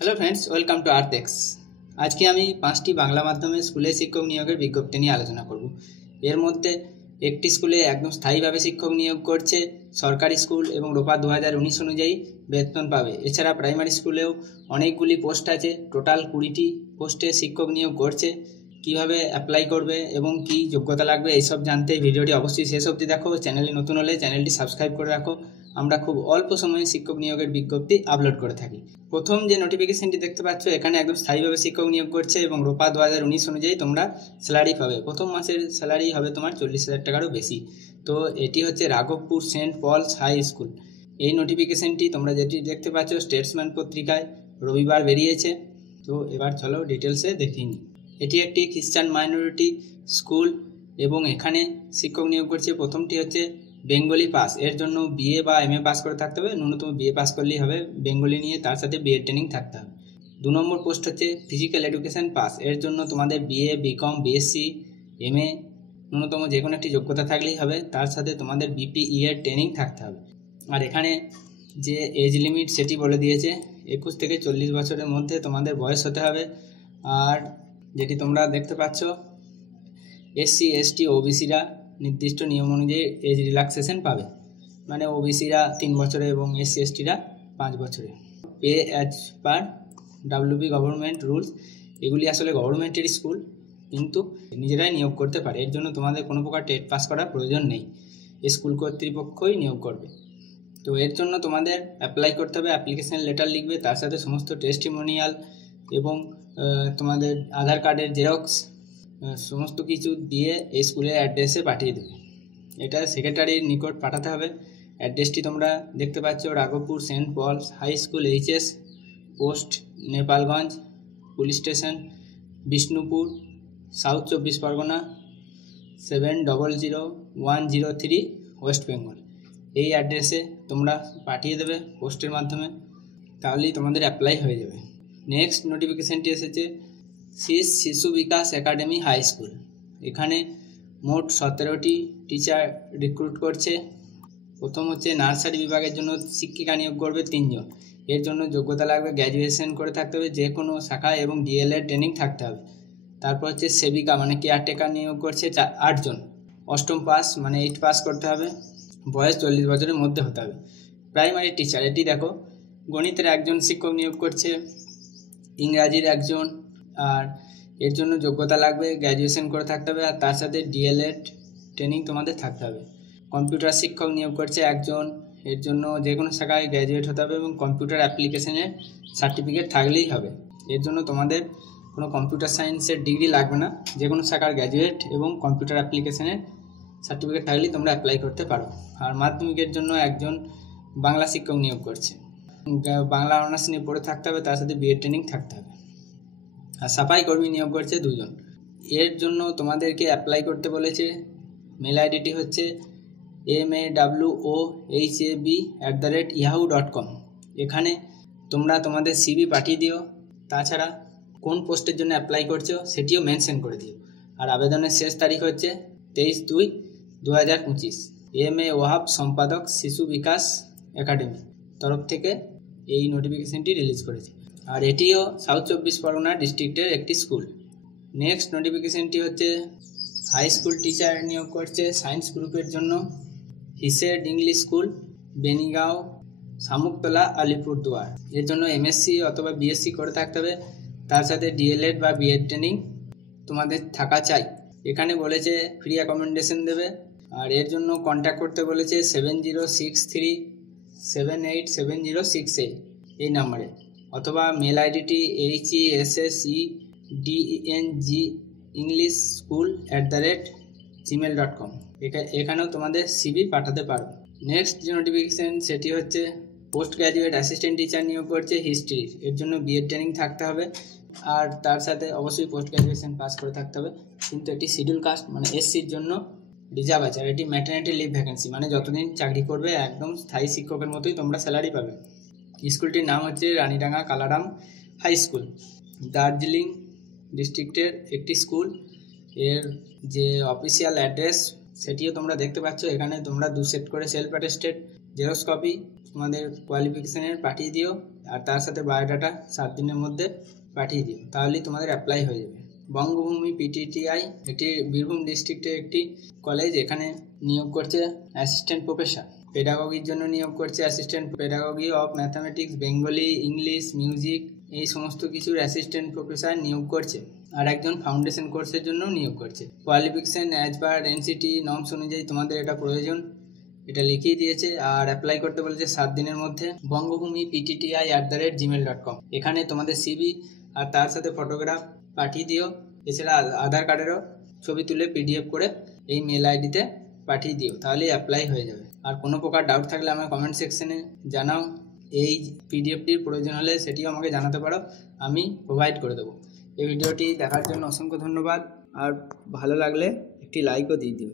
Hello friends, welcome to আর্থেক্স। আজকে আমি 5টি বাংলা মাধ্যমে স্কুলে শিক্ষক নিয়োগের বিজ্ঞপ্তি নিয়ে আলোচনা করব। এর মধ্যে একটি স্কুলে একদম স্থায়ীভাবে শিক্ষক নিয়োগ করছে, সরকারি স্কুল এবং রোপা 2019 অনুযায়ী বেতন পাবে। এছাড়া প্রাইমারি স্কুলেও অনেকগুলি পোস্ট আছে, টোটাল 20টি পোস্টে শিক্ষক নিয়োগ করছে। কিভাবে অ্যাপ্লাই করবে এবং কি যোগ্যতা লাগবে এইসব জানতে ভিডিওটি অবশ্যই শেষ অবধি দেখো। চ্যানেলে নতুন হলে চ্যানেলটি সাবস্ক্রাইব করে রাখো। আমরা খুব অল্প সময়ে শিক্ষক নিয়োগের বিজ্ঞপ্তি আপলোড করে থাকি। প্রথম যে নোটিফিকেশনটি দেখতে পাচ্ছ, এখানে একদম স্থায়ীভাবে শিক্ষক নিয়োগ করছে এবং রোপা 2019 অনুযায়ী তোমরা স্যালারি পাবে। প্রথম মাসের স্যালারি হবে তোমার 40,000 টাকারও বেশি। তো এটি হচ্ছে Raghabpur Saint Paul's high school. এই নোটিফিকেশনটি তোমরা যেটি দেখতে পাচ্ছ স্টেটসম্যান পত্রিকায় রবিবার বেরিয়েছে। তো এবার চলো ডিটেলসে দেখিয়ে নিই। এটি একটি খ্রিস্টান মাইনরিটি স্কুল এবং এখানে শিক্ষক নিয়োগ করছে। প্রথমটি হচ্ছে বেঙ্গলি পাস, এর জন্য বিএ বা এমএ পাস করে থাকতে হবে, ন্যূনতম বিএ পাস করলেই হবে বেঙ্গলি নিয়ে, তার সাথে বিএড ট্রেনিং থাকতে হবে। 2 নম্বর পোস্ট হচ্ছে ফিজিক্যাল এডুকেশন পাস, এর জন্য তোমাদের বিএ, বিকম, বিএসসি, এমএ ন্যূনতম যে কোনো একটি যোগ্যতা থাকলেই হবে, তার সাথে তোমাদের বিপিই এর ট্রেনিং থাকতে হবে। আর এখানে যে এজ লিমিট সেটি বলে দিয়েছে, 21 থেকে 40 বছরের মধ্যে তোমাদের বয়স হতে হবে। আর যেটি তোমরা দেখতে পাচ্ছ, এসসি, এসটি, ওবিসিরা নির্দিষ্ট নিয়ম অনুযায়ী এজ রিল্যাক্সেশন পাবে, মানে ওবিসিরা 3 বছরে এবং এসসি এসটিরা 5 বছরে। Pay as per WB government rules, এগুলি আসলে গভর্নমেন্টের স্কুল কিন্তু নিজেরাই নিয়োগ করতে পারে, এর জন্য তোমাদের কোনো প্রকার টেট পাস করার প্রয়োজন নেই, স্কুল কর্তৃপক্ষই নিয়োগ করবে। তো এর জন্য তোমাদের অ্যাপ্লাই করতে হবে, অ্যাপ্লিকেশন লেটার লিখবে, তার সাথে সমস্ত টেস্টিমোনিয়াল এবং তোমাদের আধার কার্ডের জেরক্স সমস্ত কিছু দিয়ে এই স্কুলের অ্যাড্রেসে পাঠিয়ে দেবে। এটা সেক্রেটারির নিকট পাঠাতে হবে। অ্যাড্রেসটি তোমরা দেখতে পাচ্ছ, Raghabpur Saint Paul's high school HS, post Nepalganj, police station Bishnupur, south 24 Parganas 700103, West Bengal. এই অ্যাড্রেসে তোমরা পাঠিয়ে দেবে পোস্টের মাধ্যমে, তাহলেই তোমাদের অ্যাপ্লাই হয়ে যাবে। নেক্সট নোটিফিকেশানটি এসেছে শিশু বিকাশ একাডেমি হাই স্কুল। এখানে মোট 17টি টিচার রিক্রুট করছে। প্রথম হচ্ছে নার্সারি বিভাগের জন্য শিক্ষিকা নিয়োগ করবে 3 জন। এর জন্য যোগ্যতা লাগবে গ্র্যাজুয়েশন করে থাকতে হবে যে কোনো শাখায় এবং ডিএলএড ট্রেনিং থাকতে হবে। তারপর হচ্ছে সেবিকা মানে কেয়ারটেকার নিয়োগ করছে 8 জন, 8ম পাস মানে 8 পাস করতে হবে, বয়স 40 বছরের মধ্যে হতে হবে। প্রাইমারি টিচার, এটি দেখো গণিতের 1 জন শিক্ষক নিয়োগ করছে, ইংরাজির 1 জন, আর এর জন্য যোগ্যতা লাগবে গ্র্যাজুয়েশন করে থাকতে হবে আর তার সাথে ডিএলএড ট্রেনিং তোমাদের থাকতে হবে। কম্পিউটার শিক্ষক নিয়োগ করছে 1 জন, এর জন্য যে কোনো শাখায় গ্র্যাজুয়েট হতে হবে এবং কম্পিউটার অ্যাপ্লিকেশনের সার্টিফিকেট থাকলেই হবে। এর জন্য তোমাদের কোনো কম্পিউটার সায়েন্সের ডিগ্রি লাগবে না, যে কোনো শাখার গ্র্যাজুয়েট এবং কম্পিউটার অ্যাপ্লিকেশনের সার্টিফিকেট থাকলেই তোমরা অ্যাপ্লাই করতে পারো। আর মাধ্যমিকের জন্য 1 জন বাংলা শিক্ষক নিয়োগ করছে, বাংলা অনার্স নিয়ে পড়ে থাকতে হবে, তার সাথে বিএড ট্রেনিং থাকতে হবে। আর সাফাই কর্মী নিয়োগ করছে 2 জন। এর জন্য তোমাদেরকে অ্যাপ্লাই করতে বলেছে। মেল আইডিটি হচ্ছে mawohab@yahoo.com। এখানে তোমরা তোমাদের সিভি পাঠিয়ে দিও, তাছাড়া কোন পোস্টের জন্য অ্যাপ্লাই করছো সেটিও মেনশন করে দিও। আর আবেদনের শেষ তারিখ হচ্ছে 23/2/2025। mawohab সম্পাদক শিশু বিকাশ একাডেমি তরফ থেকে এই নোটিফিকেশনটি রিলিজ করেছে। আর এটিও সাউথ 24 পরগনা ডিস্ট্রিক্টের একটি স্কুল। নেক্সট নোটিফিকেশনটি হচ্ছে হাই স্কুল টিচার নিয়োগ করছে সায়েন্স গ্রুপের জন্য, হিসেড ইংলিশ স্কুল, বেনিগাঁও, শামুকতলা, আলিপুরদুয়ার। এর জন্য এমএসসি অথবা বিএসসি করে থাকতে হবে, তার সাথে ডিএলএড বা বিএড ট্রেনিং তোমাদের থাকা চাই। এখানে বলেছে ফ্রি অ্যাকোমোডেশন দেবে। আর এর জন্য কন্ট্যাক্ট করতে বলেছে 7063787068 এই নাম্বারে, অথবা মেল আইডিটি hessenglish@gmail.com। এখানেও তোমাদের সিভি পাঠাতে পারো। নেক্সট যে নোটিফিকেশান সেটি হচ্ছে পোস্ট গ্র্যাজুয়েট অ্যাসিস্ট্যান্ট টিচার নিয়োগ করছে হিস্ট্রির। এর জন্য বিএড ট্রেনিং থাকতে হবে আর তার সাথে অবশ্যই পোস্ট গ্র্যাজুয়েশন পাস করে থাকতে হবে। কিন্তু এটি শিডিউল কাস্ট মানে এসসির জন্য রিজার্ভ আছে। আর এটি ম্যাটারনিটি লিভ ভ্যাকেন্সি, মানে যতদিন চাকরি করবে একদম স্থায়ী শিক্ষকের মতোই তোমরা স্যালারি পাবে। স্কুলটির নাম হচ্ছে রানীডাঙ্গা কালারাম হাই স্কুল, দার্জিলিং ডিস্ট্রিক্টের একটি স্কুল। এর যে অফিসিয়াল অ্যাড্রেস সেটিও তোমরা দেখতে পাচ্ছ। এখানে তোমরা 2 সেট করে সেলফ অ্যাটেস্টেড জেরক্স কপি তোমাদের কোয়ালিফিকেশনের পাঠিয়ে দিও আর তার সাথে বায়োডাটা 7 দিনের মধ্যে পাঠিয়ে দিও, তাহলেই তোমাদের অ্যাপ্লাই হয়ে যাবে। বঙ্গভূমি পিটিটিআই এটি বীরভূম ডিস্ট্রিক্টের একটি কলেজ। এখানে নিয়োগ করছে অ্যাসিস্ট্যান্ট প্রফেসর। পেডাগগির জন্য নিয়োগ করছে assistant pedagogy of mathematics, Bengali, English, music, এই সমস্ত কিছুর অ্যাসিস্ট্যান্ট প্রফেসর নিয়োগ করছে। আর একজন ফাউন্ডেশন কোর্সের জন্য নিয়োগ করছে। Qualification as per NCT norms অনুযায়ী তোমাদের এটা প্রয়োজন, এটা লিখিয়ে দিয়েছে। আর অ্যাপ্লাই করতে বলেছে 7 দিনের মধ্যে। বঙ্গভূমি ptti@gmail.com, এখানে তোমাদের সিভি আর তার সাথে ফটোগ্রাফ পাঠিয়ে দিও। এছাড়া আধার কার্ডেরও ছবি তুলে পিডিএফ করে এই মেল আইডিতে পাঠিয়ে দিও, তাহলেই অ্যাপ্লাই হয়ে যাবে। আর কোনো প্রকার ডাউট থাকলে আমার কমেন্ট সেকশনে জানাও। এই পিডিএফটির প্রয়োজন হলে সেটিও আমাকে জানাতে পারো, আমি প্রোভাইড করে দেবো। এই ভিডিওটি দেখার জন্য অসংখ্য ধন্যবাদ। আর ভালো লাগলে একটি লাইকও দিয়ে দিও।